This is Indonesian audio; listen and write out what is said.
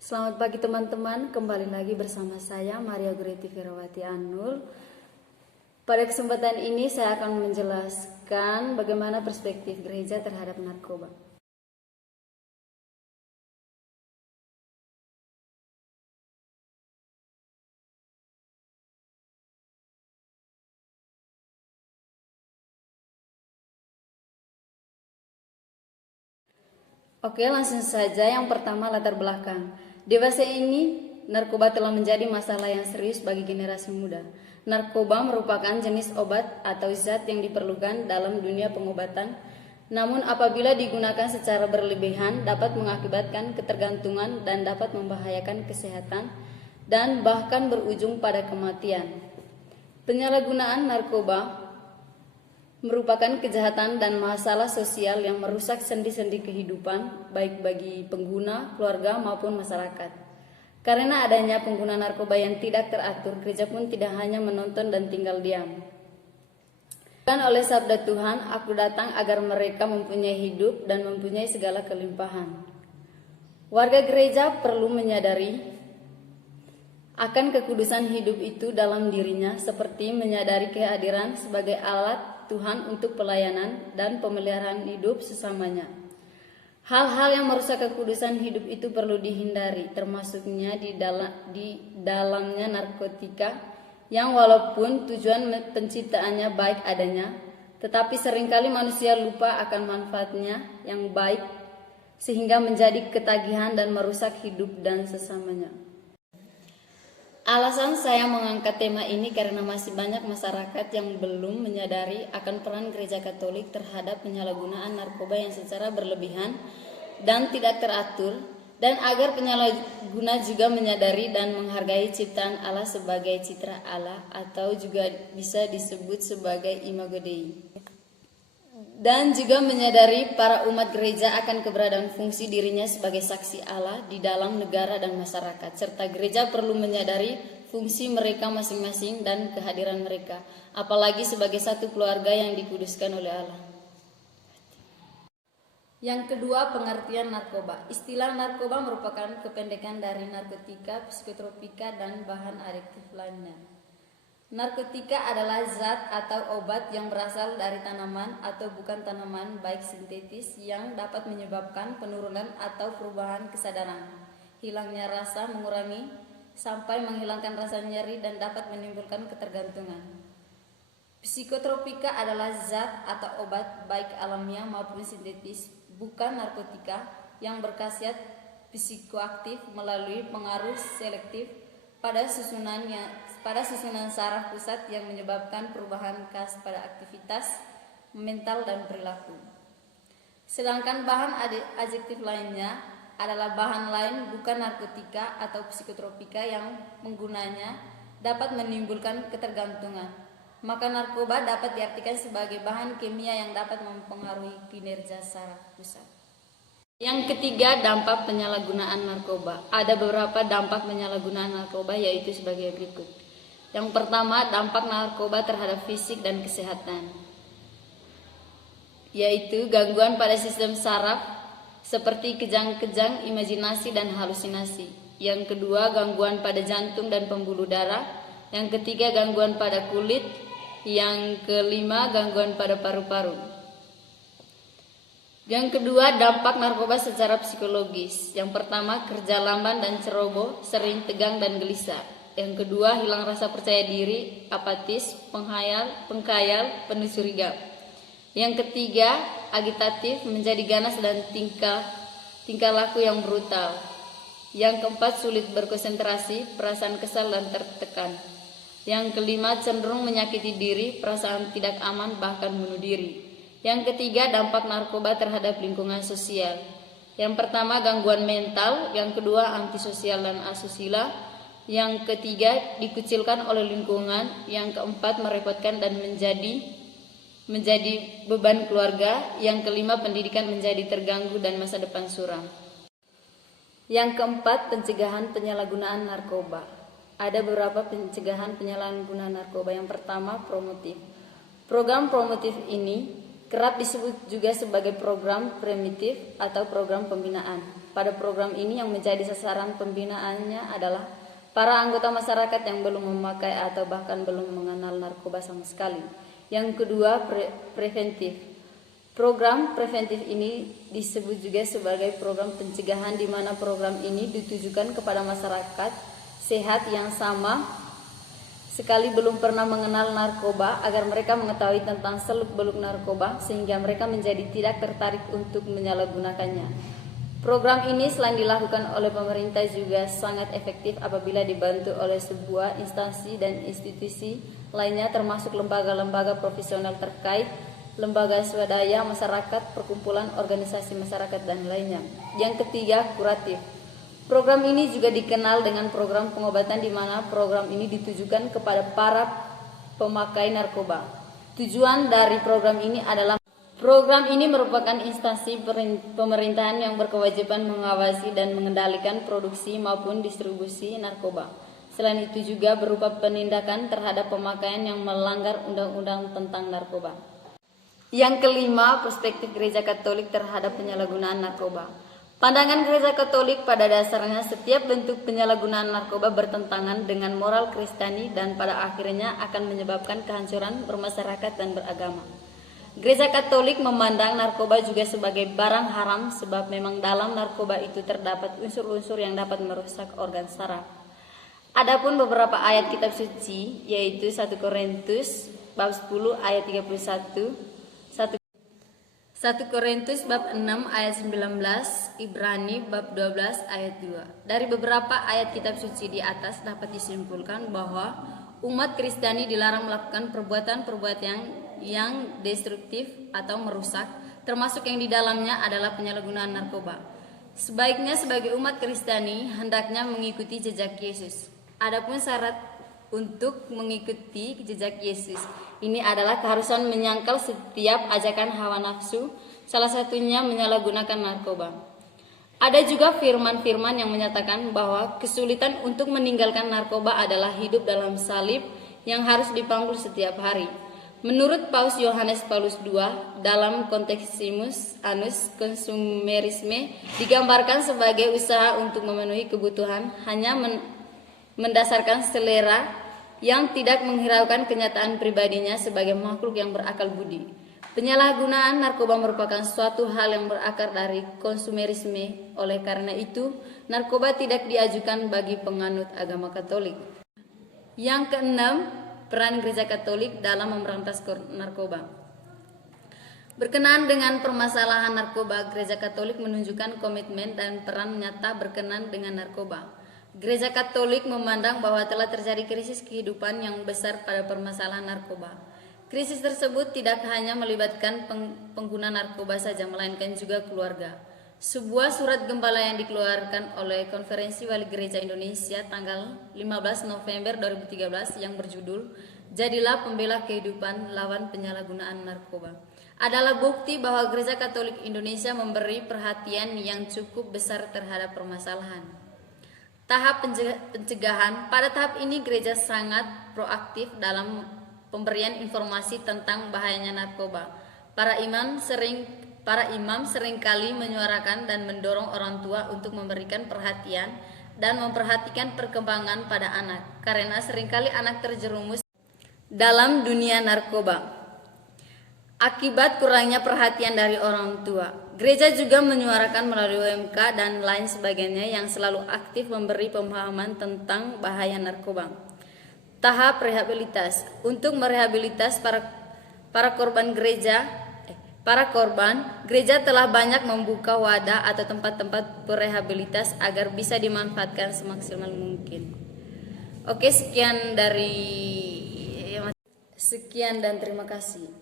Selamat pagi teman-teman, kembali lagi bersama saya Maria Guriti Firawati Anul. Pada kesempatan ini saya akan menjelaskan bagaimana perspektif gereja terhadap narkoba. Oke, langsung saja. Yang pertama, latar belakang. Di masa ini, narkoba telah menjadi masalah yang serius bagi generasi muda. Narkoba merupakan jenis obat atau zat yang diperlukan dalam dunia pengobatan. Namun apabila digunakan secara berlebihan dapat mengakibatkan ketergantungan dan dapat membahayakan kesehatan dan bahkan berujung pada kematian. Penyalahgunaan narkoba merupakan kejahatan dan masalah sosial yang merusak sendi-sendi kehidupan baik bagi pengguna, keluarga maupun masyarakat. Karena adanya pengguna narkoba yang tidak teratur, gereja pun tidak hanya menonton dan tinggal diam. Dan oleh sabda Tuhan, aku datang agar mereka mempunyai hidup dan mempunyai segala kelimpahan. Warga gereja perlu menyadari akan kekudusan hidup itu dalam dirinya, seperti menyadari kehadiran sebagai alat Tuhan untuk pelayanan dan pemeliharaan hidup sesamanya. Hal-hal yang merusak kekudusan hidup itu perlu dihindari, termasuknya di dalamnya narkotika yang walaupun tujuan penciptaannya baik adanya, tetapi seringkali manusia lupa akan manfaatnya yang baik sehingga menjadi ketagihan dan merusak hidup dan sesamanya. Alasan saya mengangkat tema ini karena masih banyak masyarakat yang belum menyadari akan peran gereja Katolik terhadap penyalahgunaan narkoba yang secara berlebihan dan tidak teratur, dan agar penyalahguna juga menyadari dan menghargai ciptaan Allah sebagai citra Allah atau juga bisa disebut sebagai imago Dei. Dan juga menyadari para umat gereja akan keberadaan fungsi dirinya sebagai saksi Allah di dalam negara dan masyarakat, serta gereja perlu menyadari fungsi mereka masing-masing dan kehadiran mereka, apalagi sebagai satu keluarga yang dikuduskan oleh Allah. Yang kedua, pengertian narkoba. Istilah narkoba merupakan kependekan dari narkotika, psikotropika, dan bahan adiktif lainnya. Narkotika adalah zat atau obat yang berasal dari tanaman atau bukan tanaman, baik sintetis, yang dapat menyebabkan penurunan atau perubahan kesadaran, hilangnya rasa, mengurangi sampai menghilangkan rasa nyeri, dan dapat menimbulkan ketergantungan. Psikotropika adalah zat atau obat baik alamiah maupun sintetis, bukan narkotika, yang berkhasiat psikoaktif melalui pengaruh selektif pada susunan saraf pusat yang menyebabkan perubahan khas pada aktivitas mental dan perilaku. Sedangkan bahan adjektif lainnya adalah bahan lain bukan narkotika atau psikotropika yang menggunanya dapat menimbulkan ketergantungan. Maka narkoba dapat diartikan sebagai bahan kimia yang dapat mempengaruhi kinerja saraf pusat. Yang ketiga, dampak penyalahgunaan narkoba. Ada beberapa dampak penyalahgunaan narkoba, yaitu sebagai berikut. Yang pertama, dampak narkoba terhadap fisik dan kesehatan, yaitu gangguan pada sistem saraf seperti kejang-kejang, imajinasi, dan halusinasi. Yang kedua, gangguan pada jantung dan pembuluh darah. Yang ketiga, gangguan pada kulit. Yang kelima, gangguan pada paru-paru. Yang kedua, dampak narkoba secara psikologis. Yang pertama, kerja lamban dan ceroboh, sering tegang dan gelisah. Yang kedua, hilang rasa percaya diri, apatis, pengkhayal, penuh curiga. Yang ketiga, agitatif, menjadi ganas dan tingkah laku yang brutal. Yang keempat, sulit berkonsentrasi, perasaan kesal dan tertekan. Yang kelima, cenderung menyakiti diri, perasaan tidak aman, bahkan bunuh diri. Yang ketiga, dampak narkoba terhadap lingkungan sosial. Yang pertama, gangguan mental. Yang kedua, antisosial dan asusila. Yang ketiga, dikucilkan oleh lingkungan. Yang keempat, merepotkan dan menjadi beban keluarga. Yang kelima, pendidikan menjadi terganggu dan masa depan suram. Yang keempat, pencegahan penyalahgunaan narkoba. Ada beberapa pencegahan penyalahgunaan narkoba. Yang pertama, promotif. Program promotif ini kerap disebut juga sebagai program primitif atau program pembinaan. Pada program ini yang menjadi sasaran pembinaannya adalah para anggota masyarakat yang belum memakai atau bahkan belum mengenal narkoba sama sekali. Yang kedua, preventif. Program preventif ini disebut juga sebagai program pencegahan, di mana program ini ditujukan kepada masyarakat sehat yang sama sekali belum pernah mengenal narkoba, agar mereka mengetahui tentang seluk-beluk narkoba sehingga mereka menjadi tidak tertarik untuk menyalahgunakannya. Program ini selain dilakukan oleh pemerintah juga sangat efektif apabila dibantu oleh sebuah instansi dan institusi lainnya, termasuk lembaga-lembaga profesional terkait, lembaga swadaya masyarakat, perkumpulan organisasi masyarakat, dan lainnya. Yang ketiga, kuratif. Program ini juga dikenal dengan program pengobatan, di mana program ini ditujukan kepada para pemakai narkoba. Tujuan dari program ini adalah merupakan instansi pemerintahan yang berkewajiban mengawasi dan mengendalikan produksi maupun distribusi narkoba. Selain itu juga berupa penindakan terhadap pemakaian yang melanggar undang-undang tentang narkoba. Yang kelima, perspektif Gereja Katolik terhadap penyalahgunaan narkoba. Pandangan Gereja Katolik pada dasarnya setiap bentuk penyalahgunaan narkoba bertentangan dengan moral Kristiani dan pada akhirnya akan menyebabkan kehancuran bermasyarakat dan beragama. Gereja Katolik memandang narkoba juga sebagai barang haram, sebab memang dalam narkoba itu terdapat unsur-unsur yang dapat merusak organ saraf. Adapun beberapa ayat kitab suci, yaitu 1 Korintus bab 10 ayat 31, 1 Korintus bab 6 ayat 19, Ibrani bab 12 ayat 2. Dari beberapa ayat kitab suci di atas dapat disimpulkan bahwa umat Kristiani dilarang melakukan perbuatan-perbuatan yang destruktif atau merusak, termasuk yang di dalamnya adalah penyalahgunaan narkoba. Sebaiknya sebagai umat Kristiani hendaknya mengikuti jejak Yesus. Adapun syarat untuk mengikuti jejak Yesus ini adalah keharusan menyangkal setiap ajakan hawa nafsu, salah satunya menyalahgunakan narkoba. Ada juga firman-firman yang menyatakan bahwa kesulitan untuk meninggalkan narkoba adalah hidup dalam salib yang harus dipanggul setiap hari. Menurut Paus Yohanes Paulus II, dalam konteksimus anus konsumerisme digambarkan sebagai usaha untuk memenuhi kebutuhan hanya mendasarkan selera yang tidak menghiraukan kenyataan pribadinya sebagai makhluk yang berakal budi. Penyalahgunaan narkoba merupakan suatu hal yang berakar dari konsumerisme. Oleh karena itu, narkoba tidak diajukan bagi penganut agama Katolik. Yang keenam, peran Gereja Katolik dalam memberantas narkoba. Berkenaan dengan permasalahan narkoba, Gereja Katolik menunjukkan komitmen dan peran nyata berkenaan dengan narkoba. Gereja Katolik memandang bahwa telah terjadi krisis kehidupan yang besar pada permasalahan narkoba. Krisis tersebut tidak hanya melibatkan pengguna narkoba saja, melainkan juga keluarga. Sebuah surat gembala yang dikeluarkan oleh Konferensi Wali Gereja Indonesia tanggal 15 November 2013 yang berjudul "Jadilah Pembela Kehidupan Lawan Penyalahgunaan Narkoba" adalah bukti bahwa Gereja Katolik Indonesia memberi perhatian yang cukup besar terhadap permasalahan. Tahap pencegahan. Pada tahap ini gereja sangat proaktif dalam pemberian informasi tentang bahayanya narkoba. Para imam seringkali menyuarakan dan mendorong orang tua untuk memberikan perhatian dan memperhatikan perkembangan pada anak, karena seringkali anak terjerumus dalam dunia narkoba akibat kurangnya perhatian dari orang tua. Gereja juga menyuarakan melalui UMK dan lain sebagainya yang selalu aktif memberi pemahaman tentang bahaya narkoba. Tahap rehabilitas. Untuk merehabilitas para korban, gereja telah banyak membuka wadah atau tempat-tempat berehabilitas agar bisa dimanfaatkan semaksimal mungkin. Oke, sekian dan terima kasih.